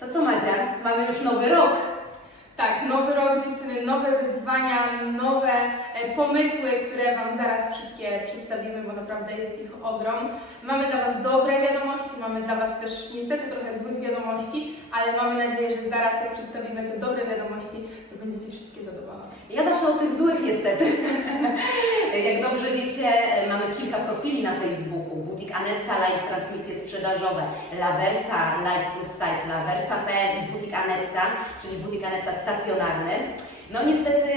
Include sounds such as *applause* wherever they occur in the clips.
To co Madzia, mamy już nowy rok. Tak, nowy rok dziewczyny, nowe wyzwania, nowe e, pomysły, które Wam zaraz wszystkie przedstawimy, bo naprawdę jest ich ogrom. Mamy dla Was dobre wiadomości, mamy dla Was też niestety trochę złych wiadomości, ale mamy nadzieję, że zaraz jak przedstawimy te dobre wiadomości, będziecie wszystkie zadowolone. Ja zacznę od tych złych niestety. *laughs* Jak dobrze wiecie, e, mamy kilka profili na Facebooku. Butik Anetta, live transmisje sprzedażowe, Laversa, live plus size, Laversa.pl i Butik Anetta, czyli Butik Anetta stacjonarny. No niestety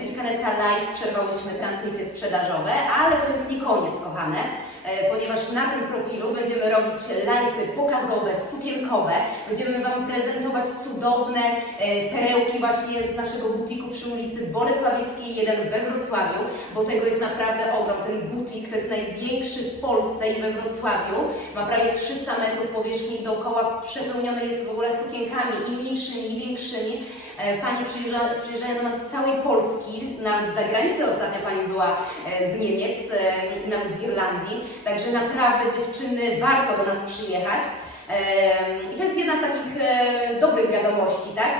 Butik Anetta Live przerwałyśmy transmisje sprzedażowe, ale to jest nie koniec, kochane, e, ponieważ na tym profilu będziemy robić live'y pokazowe, sukienkowe. Będziemy Wam prezentować cudowne e, perełki właśnie z naszego butiku przy ulicy Bolesławieckiej 1 we Wrocławiu, bo tego jest naprawdę ogrom. Ten butik to jest największy w Polsce i we Wrocławiu. Ma prawie 300 metrów powierzchni dookoła, przepełniony jest w ogóle sukienkami i mniejszymi, i większymi. E, Panie przyjeżdża, przyjeżdżają do nas z całej Polski, nawet z zagranicy ostatnio Pani była e, z Niemiec, e, nawet z Irlandii. Także naprawdę dziewczyny warto do nas przyjechać. I to jest jedna z takich dobrych wiadomości, tak?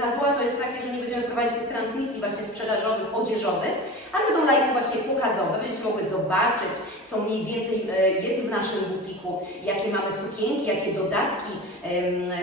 Ta zła to jest takie, że nie będziemy prowadzić tych transmisji właśnie sprzedażowych, odzieżowych, ale będą live właśnie pokazowe. Będziecie mogły zobaczyć, co mniej więcej e, jest w naszym butiku, jakie mamy sukienki, jakie dodatki,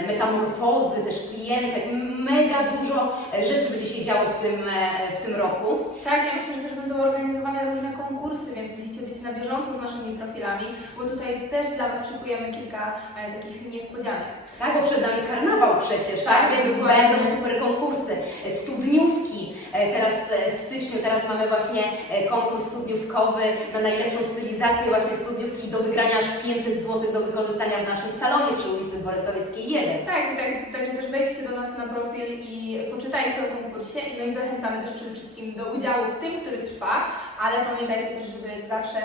metamorfozy też klientek. Mega dużo e, rzeczy będzie się działo w tym, e, w tym roku. Tak, ja myślę, że też będą organizowane różne konkursy, więc musicie być na bieżąco z naszymi profilami, bo tutaj też dla Was szykujemy kilka takich niespodzianek. Tak, bo przed nami karnawał przecież, tak? Tak, Więc będą super konkursy, studniówki. E, Teraz e, w styczniu, teraz mamy właśnie e, konkurs studniówkowy na najlepszą stylizację właśnie studniówki do wygrania aż 500 zł do wykorzystania w naszym salonie przy ulicy Bolesławieckiej 1. Tak, tak, także też wejdźcie do nas na profil i poczytajcie o konkursie i no i zachęcamy też przede wszystkim do udziału w tym, który trwa, ale pamiętajcie też, żeby zawsze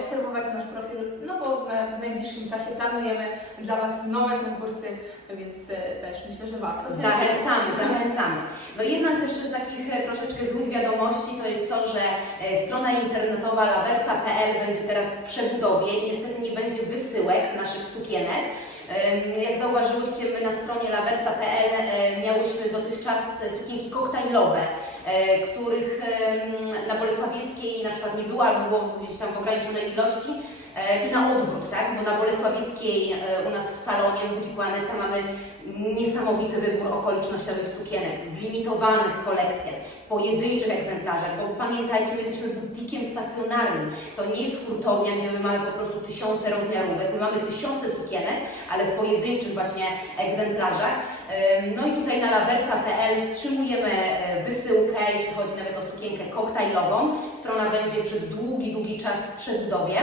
obserwować nasz profil, no bo w najbliższym czasie planujemy dla Was nowe konkursy, więc e, też myślę, że warto. Zachęcamy, zachęcamy. No jedna z jeszcze z takich e, troszeczkę złych wiadomości to jest to, że e, strona internetowa laversa.pl będzie teraz w przebudowie i niestety nie będzie wysyłek z naszych sukienek. Jak zauważyłyście, my na stronie laversa.pl miałyśmy dotychczas sukienki koktajlowe, których na Bolesławieckiej na przykład nie było, albo było gdzieś tam w ograniczonej ilości. E, I na odwrót, tak? Bo na Bolesławieckiej e, u nas w salonie w Anetta mamy niesamowity wybór okolicznościowych sukienek w limitowanych kolekcjach, w pojedynczych egzemplarzach, bo pamiętajcie, my jesteśmy butikiem stacjonarnym. To nie jest hurtownia, gdzie my mamy po prostu tysiące rozmiarówek, my mamy tysiące sukienek, ale w pojedynczych właśnie egzemplarzach. Ym, No i tutaj na laversa.pl wstrzymujemy e, wysyłkę, jeśli chodzi nawet o sukienkę koktajlową. Strona będzie przez długi, długi czas w przebudowie.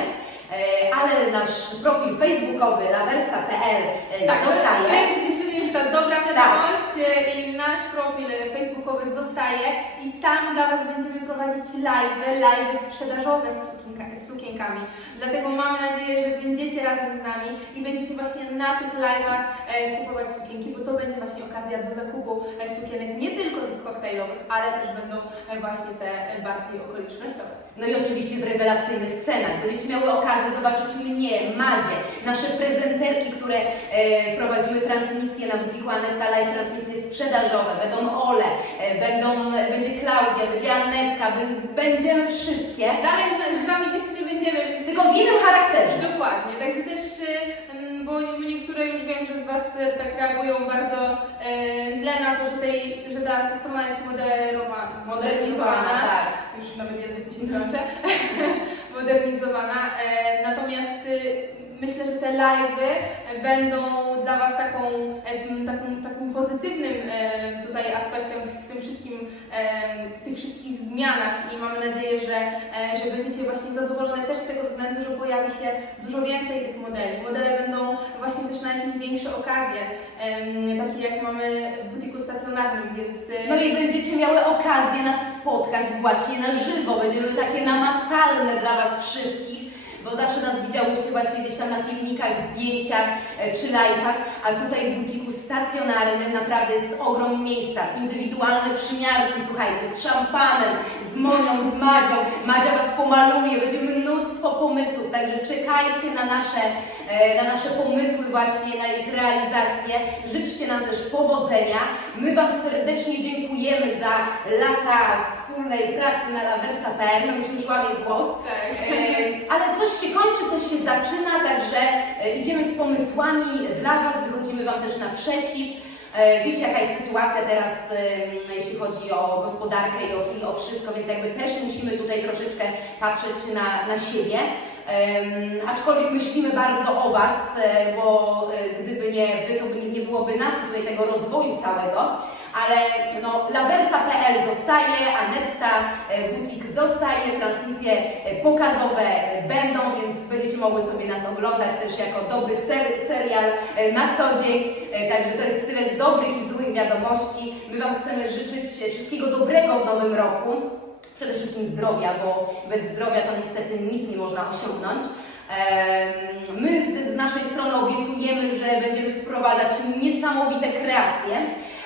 E, Ale nasz profil facebookowy laversa.pl e, Tak, zostaje. to jest dobra wiadomość e, i nasz profil facebookowy zostaje i tam dla Was będziemy prowadzić live'y, live'y sprzedażowe z, sukienka, z sukienkami. Dlatego mamy nadzieję, że będziecie razem z nami i będziecie właśnie na tych live'ach e, kupować sukienki, bo to będzie właśnie okazja do zakupu e, sukienek nie tylko tych koktajlowych, ale też będą e, właśnie te e, bardziej okolicznościowe. No i oczywiście w rewelacyjnych cenach. Będziecie miały okazję zobaczyć mnie, Madzie, nasze prezenterki, które e, prowadzimy transmisje na butiku Aneta Live, transmisje sprzedażowe. Będą Ole, e, będą, będzie Klaudia, będzie Anetka, będziemy wszystkie. Dalej z, z Wami dziewczyny będziemy, więc Tylko w innym charakterze. Dokładnie, także też, mm, bo niektóre już wiem, że z Was tak reagują bardzo źle na to, że, tej, że ta strona jest moderowa, modernizowana. tak. Już nawet język mi się krącze. *laughs* modernizowana. E, natomiast y, myślę, że te live'y e, będą dla Was taką, taką, takim pozytywnym tutaj aspektem w tym wszystkim, w tych wszystkich zmianach i mamy nadzieję, że, e, że będziecie właśnie zadowolone też z tego względu, że pojawi się dużo więcej tych modeli. Modele będą właśnie też na jakieś większe okazje, takie jak mamy w butiku stacjonarnym, więc e, No i będziecie miały okazję nas spotkać właśnie na żywo. Będziemy takie namacalne dla Was wszystkich. Bo zawsze nas widziałyście właśnie gdzieś tam na filmikach, zdjęciach e, czy live'ach, a tutaj w butiku stacjonarnym naprawdę jest ogrom miejsca, indywidualne przymiarki, słuchajcie, z szampanem, z Monią, z Madzią, Madzia Was pomaluje, będzie mnóstwo pomysłów, także czekajcie na nasze, e, na nasze pomysły właśnie, na ich realizację, życzcie nam też powodzenia, my Wam serdecznie dziękujemy za lata wspólnej pracy na lawersa.pl, no już łamie głos, Tak. E, ale coś się kończy, coś się zaczyna, także e, idziemy z pomysłami. Dla Was, wychodzimy Wam też naprzeciw. E, Wiecie, jaka jest sytuacja teraz, e, jeśli chodzi o gospodarkę i o, wszystko, więc jakby też musimy tutaj troszeczkę patrzeć na, na siebie. Aczkolwiek myślimy bardzo o Was, e, bo gdyby nie Wy, to by nie, byłoby nas tutaj tego rozwoju całego. Ale no, lawersa.pl zostaje, Anetta e, Butik zostaje, transmisje e, pokazowe e, będą, więc będziecie mogły sobie nas oglądać też jako dobry ser, serial na co dzień. Także to jest tyle z dobrych i złych wiadomości. My Wam chcemy życzyć wszystkiego dobrego w nowym roku. Przede wszystkim zdrowia, bo bez zdrowia to niestety nic nie można osiągnąć. My z naszej strony obiecujemy, że będziemy sprowadzać niesamowite kreacje.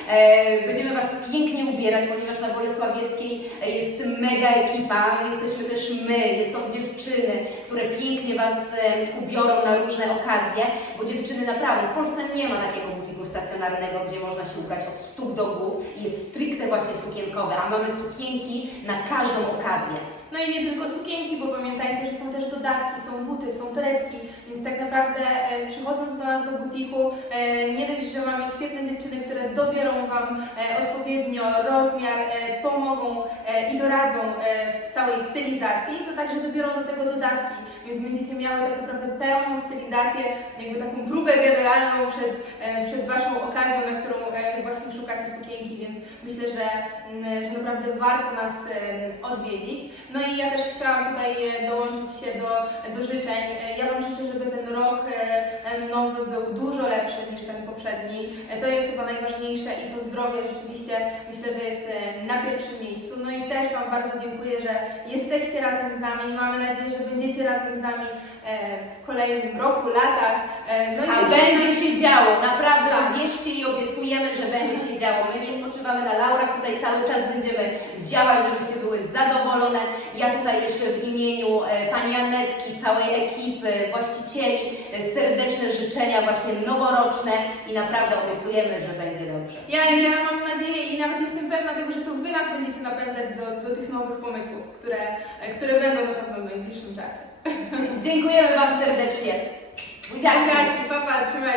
E, Będziemy Was pięknie ubierać, ponieważ na Bolesławieckiej jest mega ekipa. Jesteśmy też my, są dziewczyny, które pięknie Was e, ubiorą na różne okazje, bo dziewczyny naprawdę, w Polsce nie ma takiego butiku stacjonarnego, gdzie można się ubrać od stóp do głów. Jest stricte właśnie sukienkowe, a mamy sukienki na każdą okazję. No i nie tylko sukienki, bo pamiętajcie, że są też dodatki, są buty, są torebki, więc tak naprawdę e, przychodząc do nas do butiku, e, nie dość, że mamy świetne dziewczyny, które dobiorą Wam e, odpowiednio rozmiar, e, pomogą e, i doradzą e, w całej stylizacji, to także dobiorą do tego dodatki, więc będziecie miały tak naprawdę pełną stylizację, jakby taką próbę generalną przed, e, przed Waszą okazją, na którą e, właśnie szukacie sukienki, więc myślę, że, mm, że naprawdę warto nas odwiedzić. No i ja też chciałam tutaj e, dołączyć się do, do życzeń. E, Ja Wam życzę, żeby ten rok e, nowy był dużo lepszy niż ten poprzedni. To jest chyba najważniejsze i to zdrowie rzeczywiście myślę, że jest na pierwszym miejscu. No i też Wam bardzo dziękuję, że jesteście razem z nami. Mamy nadzieję, że będziecie razem z nami w kolejnym roku, latach. No i A będzie się działo, naprawdę Tak. wierzcie obiecujemy, że będzie się działo. My nie spoczywamy na laurach, tutaj cały czas będziemy działać, żebyście były zadowolone. Ja tutaj jeszcze w imieniu e, Pani Anetki, całej ekipy, właścicieli e, serdeczne życzenia właśnie noworoczne i naprawdę obiecujemy, że będzie dobrze. Ja, ja mam nadzieję i nawet jestem pewna tego, że to Wy nas będziecie napędzać do, do tych nowych pomysłów, które, e, które będą na pewno w najbliższym czasie. Dziękujemy Wam serdecznie. Buziaki! Papa, trzymaj